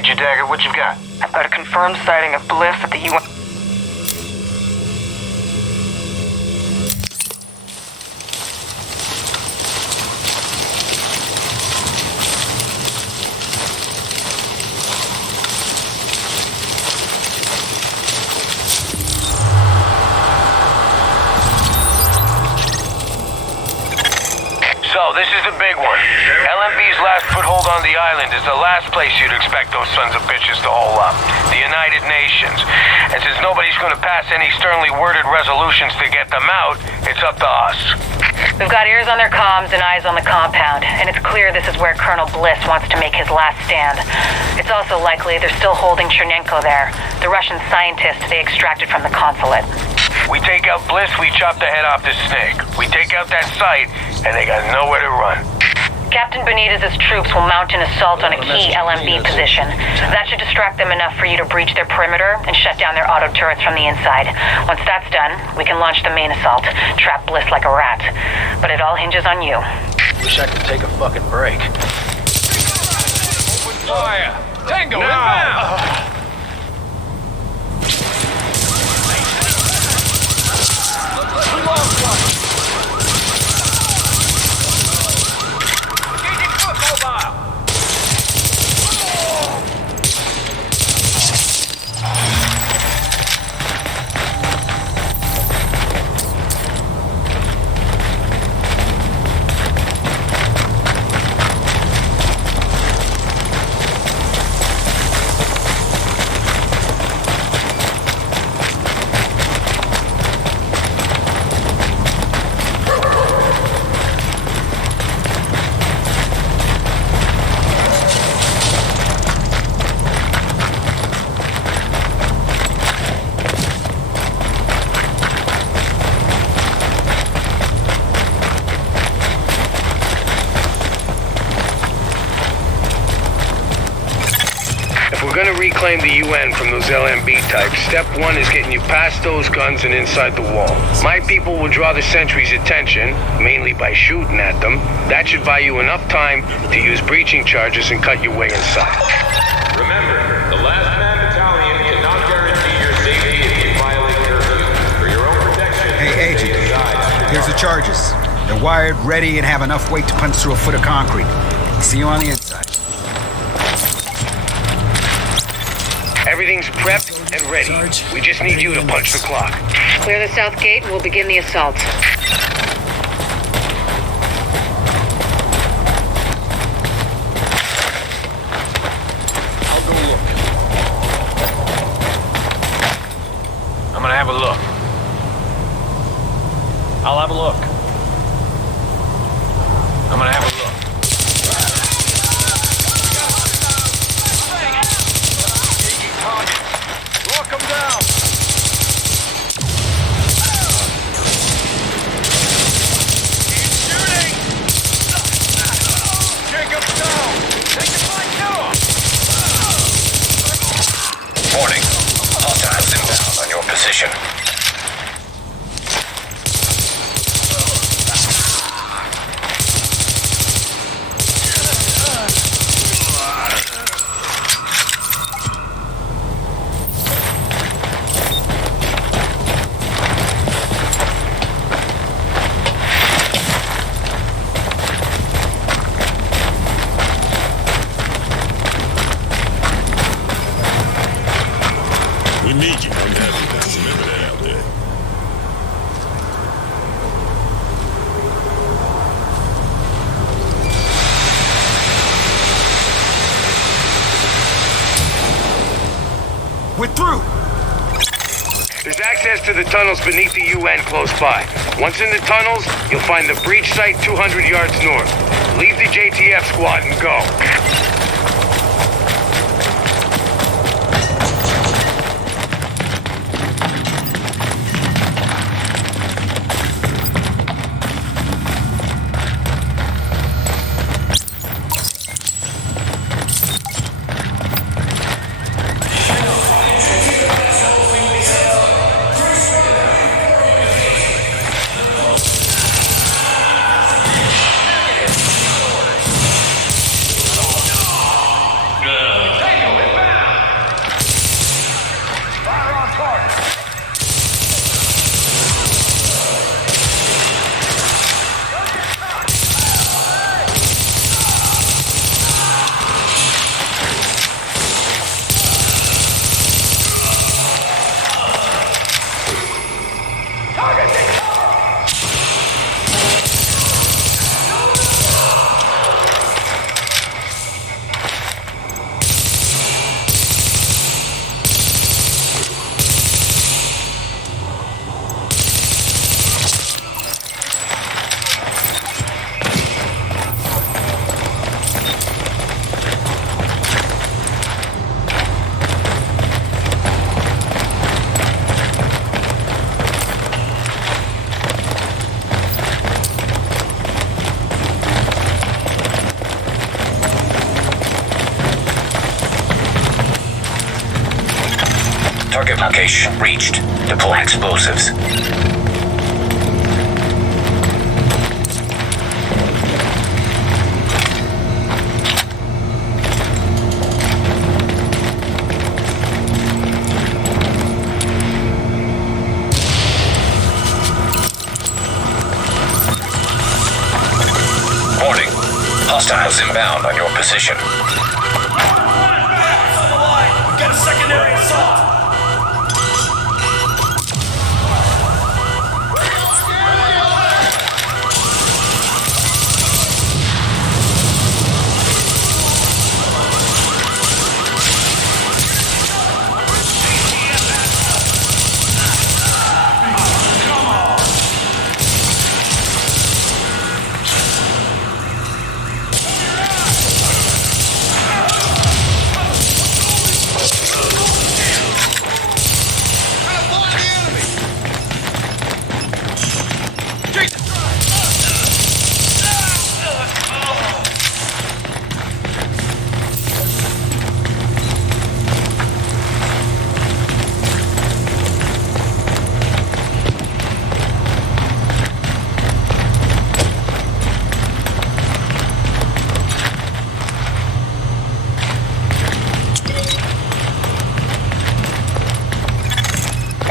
read you, Dagger. What you got? I've got a confirmed sighting of Bliss at the UN. So, this is the big one. LMB's last foothold on the island is the last place you'd expect those sons of bitches to hole up. The United Nations. And since nobody's gonna pass any sternly worded resolutions to get them out, it's up to us. We've got ears on their comms and eyes on the compound, and it's clear this is where Colonel Bliss wants to make his last stand. It's also likely they're still holding Chernenko there, the Russian scientist they extracted from the consulate. We take out Bliss, we chop the head off this snake. We take out that site, and they got nowhere to run. Captain Benitez's troops will mount an assault on a key LMB position. That should distract them enough for you to breach their perimeter and shut down their auto turrets from the inside. Once that's done, we can launch the main assault, trap Bliss like a rat. But it all hinges on you. Wish I could take a fucking break. Open fire! Tango, inbound! We lost one! Engaging foot mobile! If we're gonna reclaim the UN from those LMB types, step one is getting you past those guns and inside the wall. My people will draw the sentries' attention, mainly by shooting at them. That should buy you enough time to use breaching charges and cut your way inside. Remember, the last man battalion cannot guarantee your safety if you violate curfew. For your own protection, Hey, Agent, here's the charges. They're wired, ready, and have enough weight to punch through a foot of concrete. See you on the inside. Everything's prepped and ready. We just need you to punch the clock. Clear the south gate and we'll begin the assault. I'll go look. I'm gonna have a look. I'll have a look. I'm gonna have a look. Lock him down! Keep shooting! Jacob's down! Take the flank door! Warning. Hostiles inbound on your position. We need you. Remember that out there. We're through! There's access to the tunnels beneath the UN close by. Once in the tunnels, you'll find the breach site 200 yards north. Leave the JTF squad and go. Target location reached. Deploy explosives. Warning. Hostiles inbound on your position. Got a secondary assault!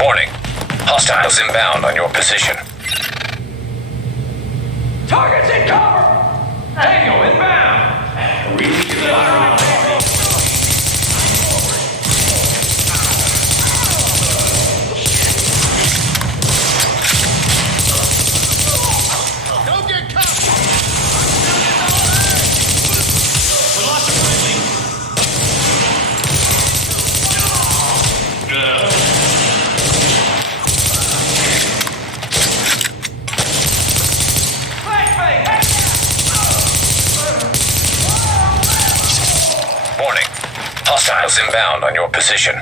Warning. Hostiles inbound on your position. Targets in cover! Tango inbound! Reach the Warning. Hostiles inbound on your position.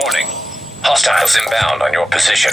Warning. Hostiles inbound on your position.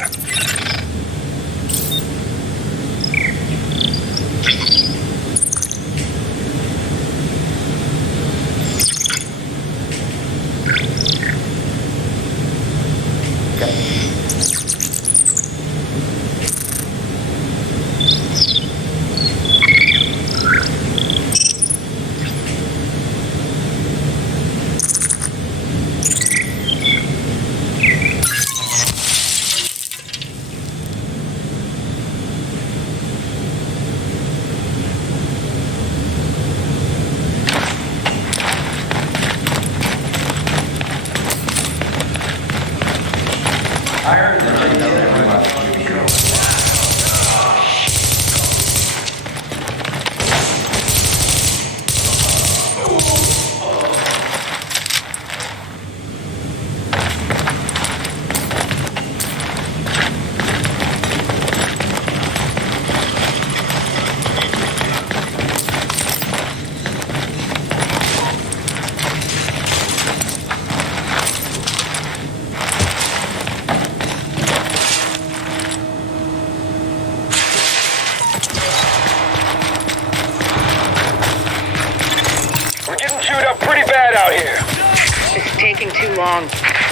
too long.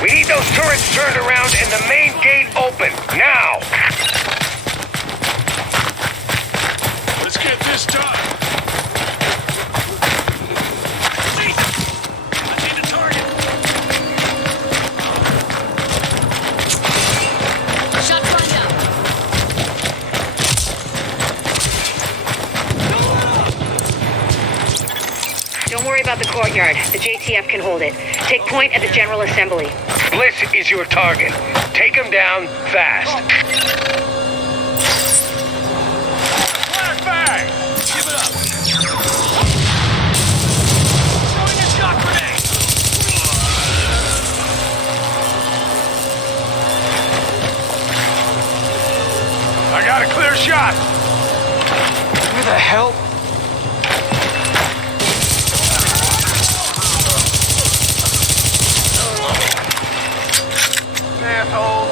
We need those turrets turned around and the main gate open, now! Let's get this done. I need a target. Shot lined up. Don't worry about the courtyard. The JTF can hold it. Take point at the General Assembly. Bliss is your target. Take him down fast. Flashbang! Give it up. Throwing a shock grenade. I got a clear shot. Where the hell? Asshole.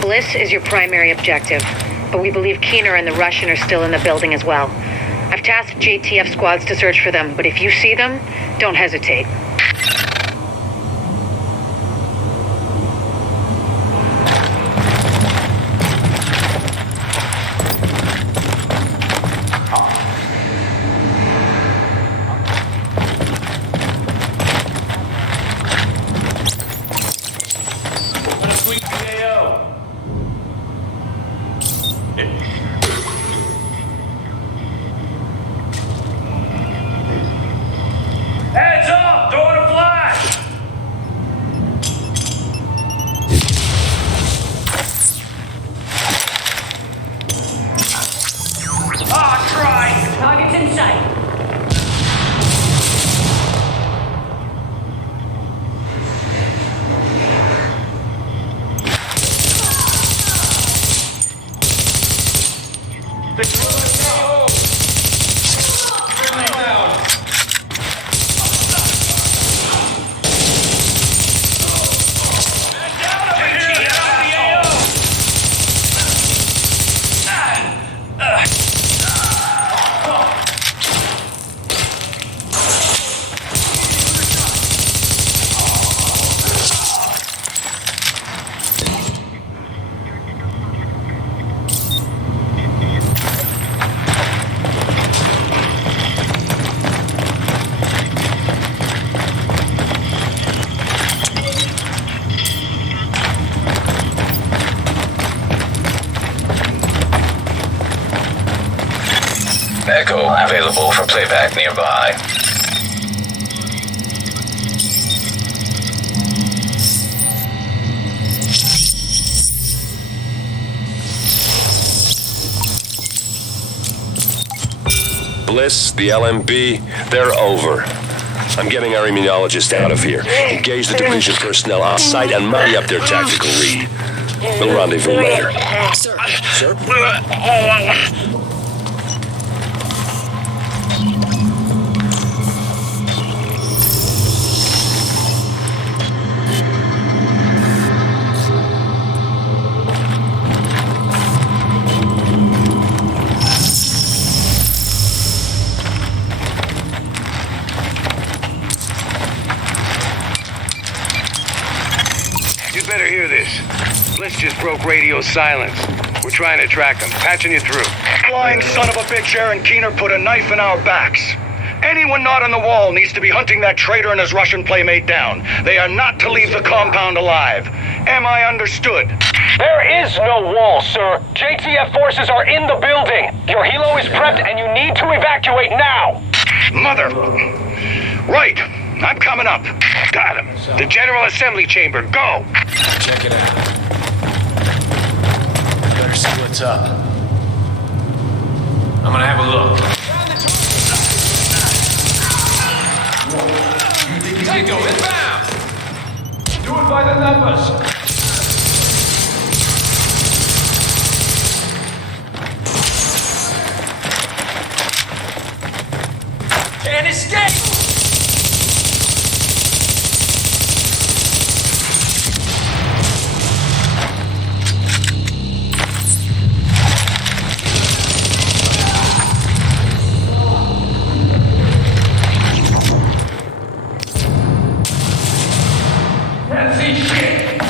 Bliss is your primary objective, but we believe Keener and the Russian are still in the building as well. I've tasked JTF squads to search for them, but if you see them, don't hesitate. Sweet PAO. Heads up! Throwing a flash! Ah, try! Target's in sight. Echo available for playback nearby. Bliss, the LMB, they're over. I'm getting our immunologist out of here. Engage the division personnel on site and muddy up their tactical read. We'll rendezvous later. Sir. Sir? You'd better hear this. Bliss just broke radio silence. We're trying to track him. Patching you through. Flying son of a bitch, Aaron Keener put a knife in our backs. Anyone not on the wall needs to be hunting that traitor and his Russian playmate down. They are not to leave the compound alive. Am I understood? There is no wall, sir. JTF forces are in the building. Your helo is prepped and you need to evacuate now. Mother! Right, I'm coming up. Got him. The General Assembly Chamber, go! Check it out. Better see what's up. I'm gonna have a look. Tango inbound! Do it by the numbers. Can't escape! Can't see shit!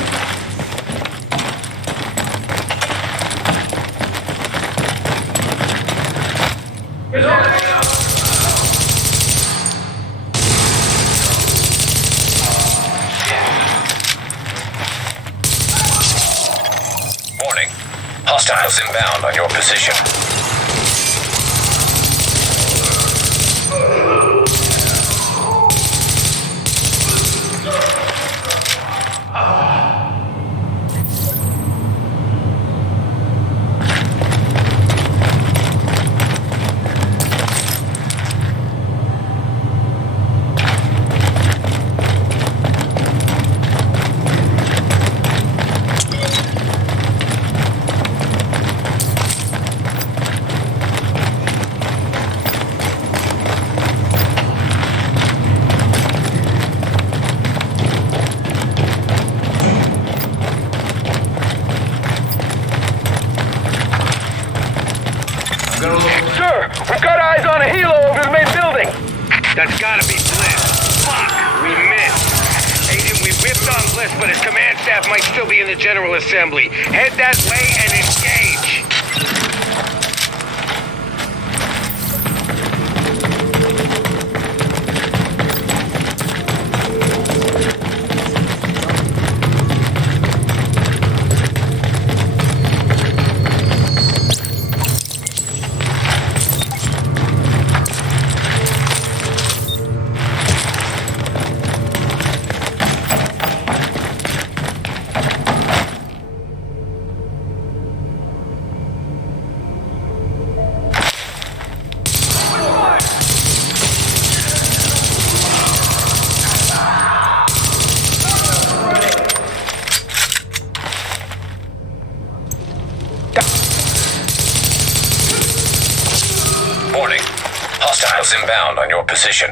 It's all right. Warning. Hostiles inbound on your position. Sir, we've got eyes on a helo over the main building. That's gotta be Bliss. Fuck, we missed. Agent, we whipped on Bliss, but his command staff might still be in the General Assembly. Head that way and engage. Warning. Hostiles inbound on your position.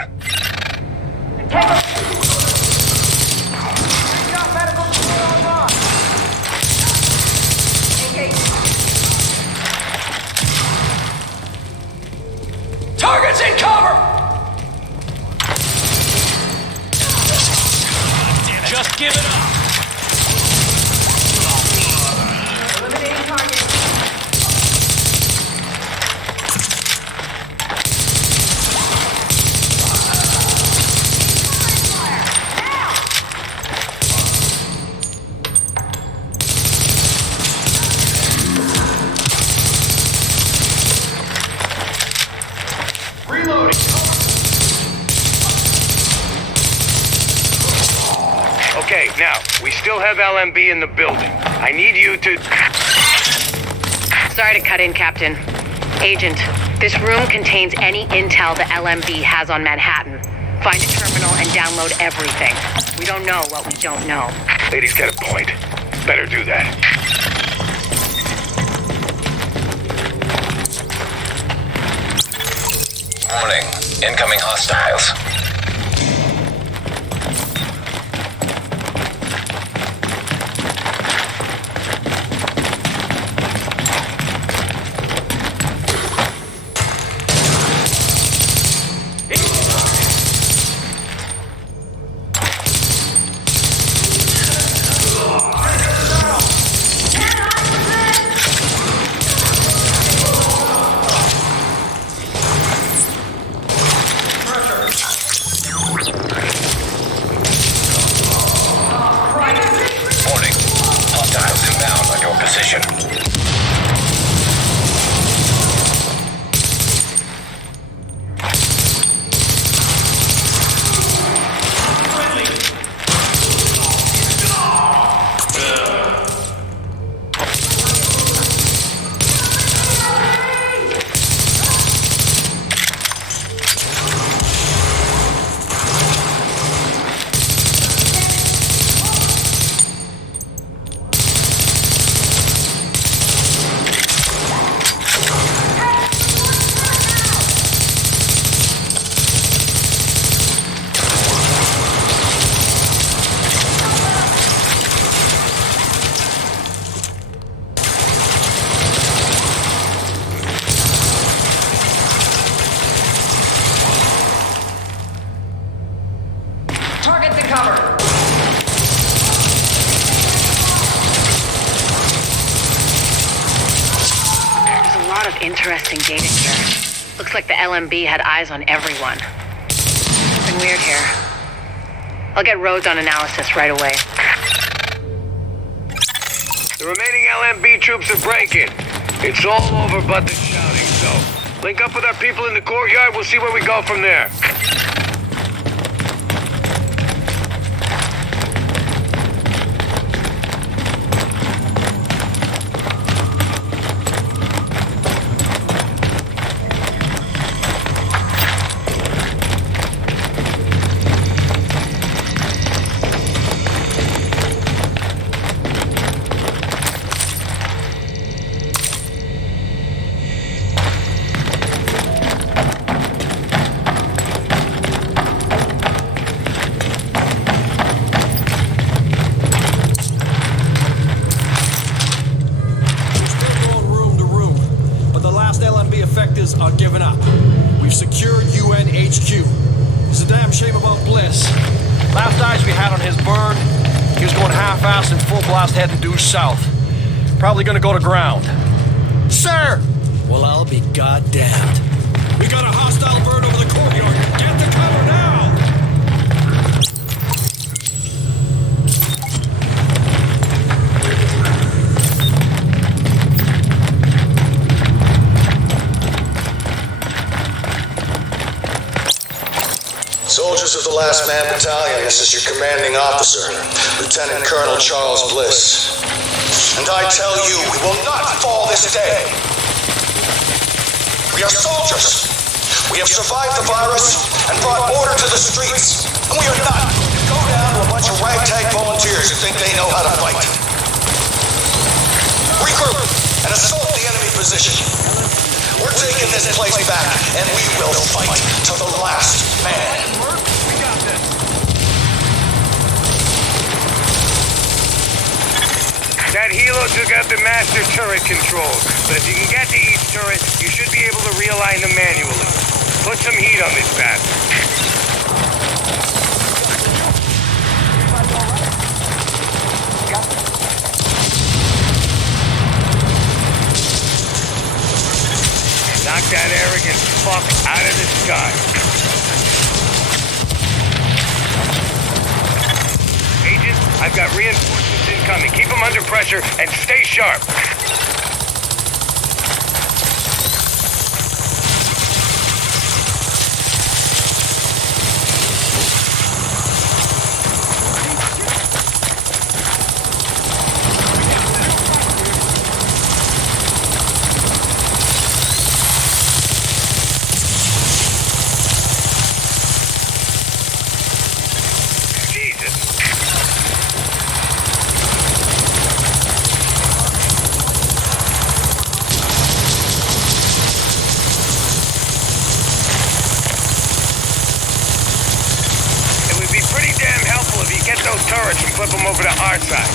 Targets in cover! Just give it up! Okay, now, we still have LMB in the building. I need you to... Sorry to cut in, Captain. Agent, this room contains any intel the LMB has on Manhattan. Find a terminal and download everything. We don't know what we don't know. Lady's got a point. Better do that. Warning. Incoming hostiles. interesting data here. Looks like the LMB had eyes on everyone. Something weird here. I'll get Rhodes on analysis right away. The remaining LMB troops are breaking. It's all over but the shouting, so link up with our people in the courtyard. We'll see where we go from there. Are giving up. We've secured UN HQ. It's a damn shame about Bliss. Last eyes we had on his bird, he was going half-assed and full blast heading due south. Probably gonna go to ground. Sir! Well, I'll be goddamned. We got a hostile bird over the courtyard. Get to cover now! Soldiers of the Last Man Battalion, this is your commanding officer, Lieutenant Colonel Charles Bliss. And I tell you, we will not fall this day. We are soldiers. We have survived the virus and brought order to the streets. And we are not going to go down to a bunch of ragtag volunteers who think they know how to fight. Regroup and assault the enemy position. We're taking this place back, and we will fight to the last man. That helo took out the master turret controls, but if you can get to each turret, you should be able to realign them manually. Put some heat on this bastard. Knock that arrogant fuck out of the sky. Agent, I've got reinforcements incoming. Keep them under pressure and stay sharp. Get those turrets and flip them over to our side.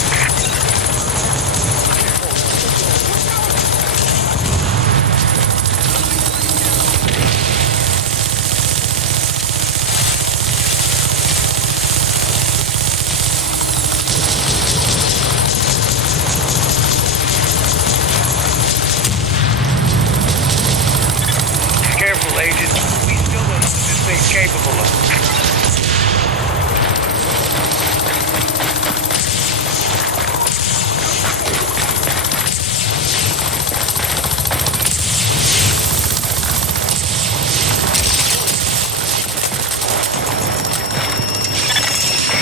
Careful, Agent. We still don't know what this thing's capable of.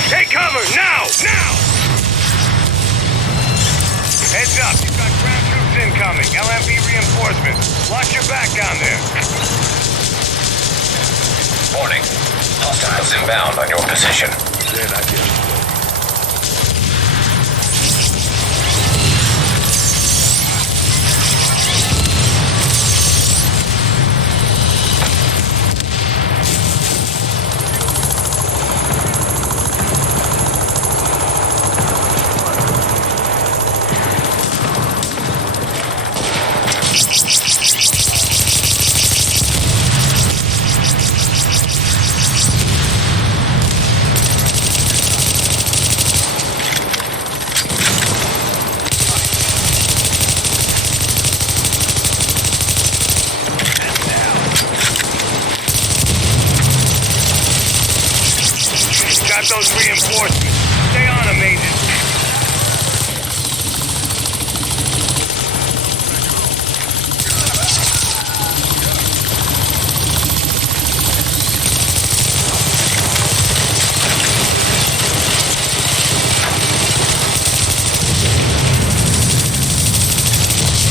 Take cover, now! Now! Heads up, you've got ground troops incoming. LMB reinforcements. Watch your back down there. Warning. Hostiles inbound on your position. with those reinforcements. Stay on them, Agent.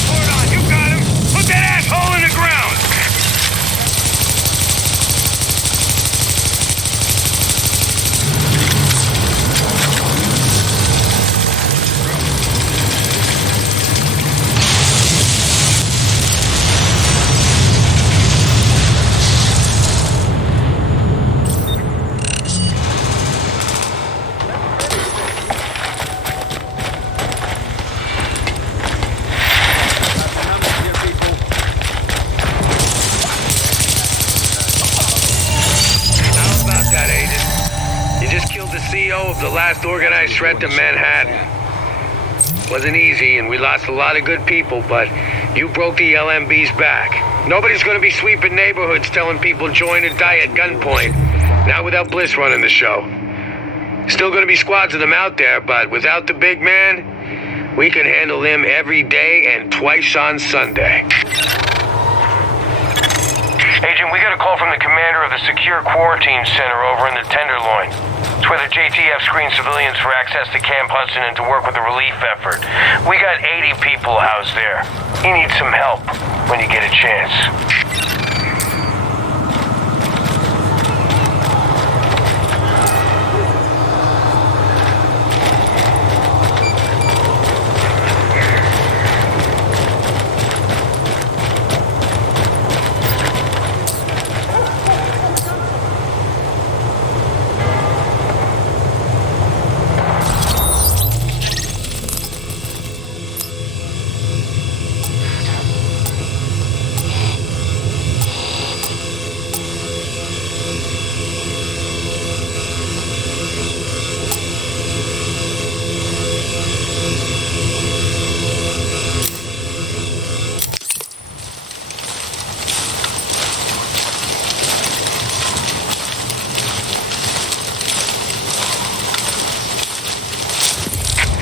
Hold on, you got him. Put that asshole in the ground. Of the last organized threat to Manhattan. Wasn't easy, and we lost a lot of good people, but you broke the LMB's back. Nobody's gonna be sweeping neighborhoods telling people join or die at gunpoint. Not without Bliss running the show. Still gonna be squads of them out there, but without the big man, we can handle him every day and twice on Sunday. Agent, we got a call from the commander of the Secure Quarantine Center over in the Tenderloin. It's where the JTF screens civilians for access to Camp Hudson and to work with the relief effort. We got 80 people housed there. You need some help when you get a chance.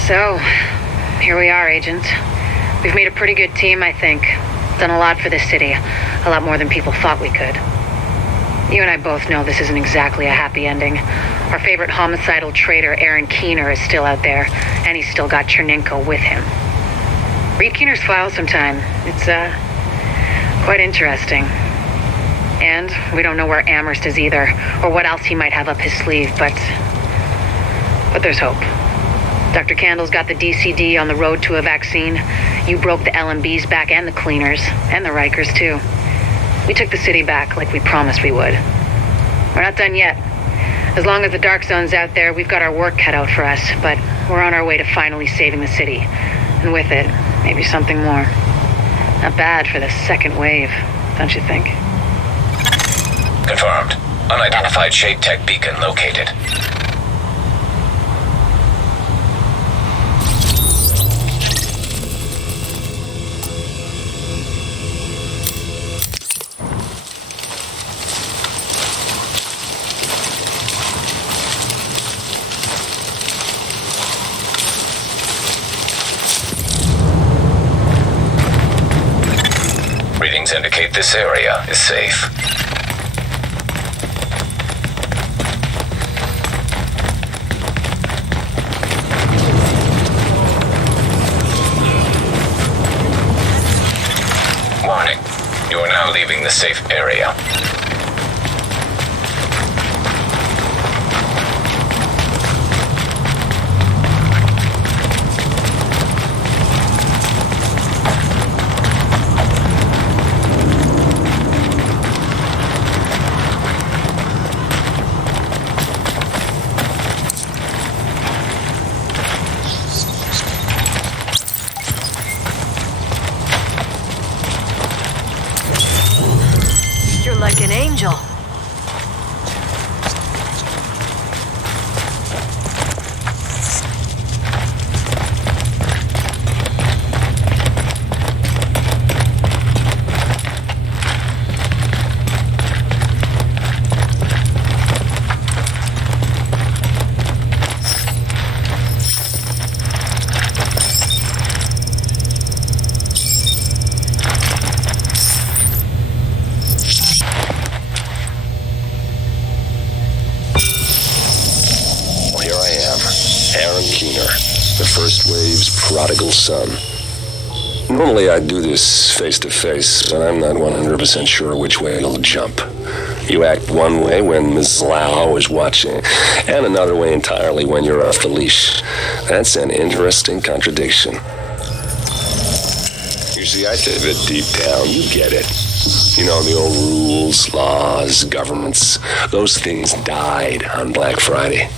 So, here we are, Agent. We've made a pretty good team, I think. Done a lot for this city. A lot more than people thought we could. You and I both know this isn't exactly a happy ending. Our favorite homicidal traitor, Aaron Keener, is still out there, and he's still got Chernenko with him. Read Keener's file sometime. It's, quite interesting. And we don't know where Amherst is either, or what else he might have up his sleeve, but there's hope. Dr. Candle's got the DCD on the road to a vaccine. You broke the LMB's back and the cleaners, and the Rikers too. We took the city back like we promised we would. We're not done yet. As long as the Dark Zone's out there, we've got our work cut out for us, but we're on our way to finally saving the city. And with it, maybe something more. Not bad for the second wave, don't you think? Confirmed. Unidentified Shade Tech beacon located. Readings indicate this area is safe. Warning. You are now leaving the safe area. Like an angel. prodigal son. Normally I'd do this face-to-face, but I'm not 100% sure which way it'll jump. You act one way when Ms. Lau is watching, and another way entirely when you're off the leash. That's an interesting contradiction. You see, I think that deep down, you get it. You know, the old rules, laws, governments, those things died on Black Friday.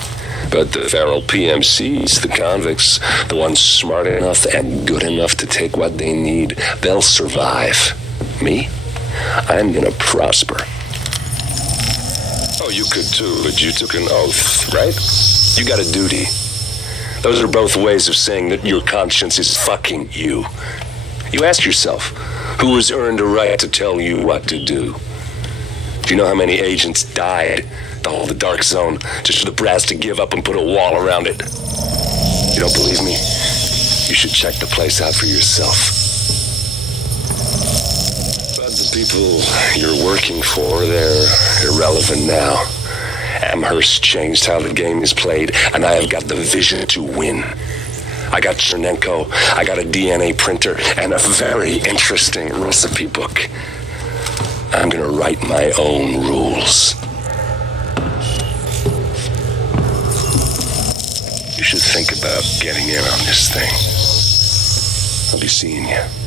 But the feral PMCs, the convicts, the ones smart enough and good enough to take what they need, they'll survive. Me? I'm gonna prosper. Oh, you could too, but you took an oath, right? You got a duty. Those are both ways of saying that your conscience is fucking you. You ask yourself, who has earned a right to tell you what to do? Do you know how many agents died to hold the dark zone just for the brass to give up and put a wall around it? You don't believe me? You should check the place out for yourself. But the people you're working for, they're irrelevant now. Amherst changed how the game is played, and I have got the vision to win. I got Chernenko, I got a DNA printer, and a very interesting recipe book. I'm gonna write my own rules. You should think about getting in on this thing. I'll be seeing you.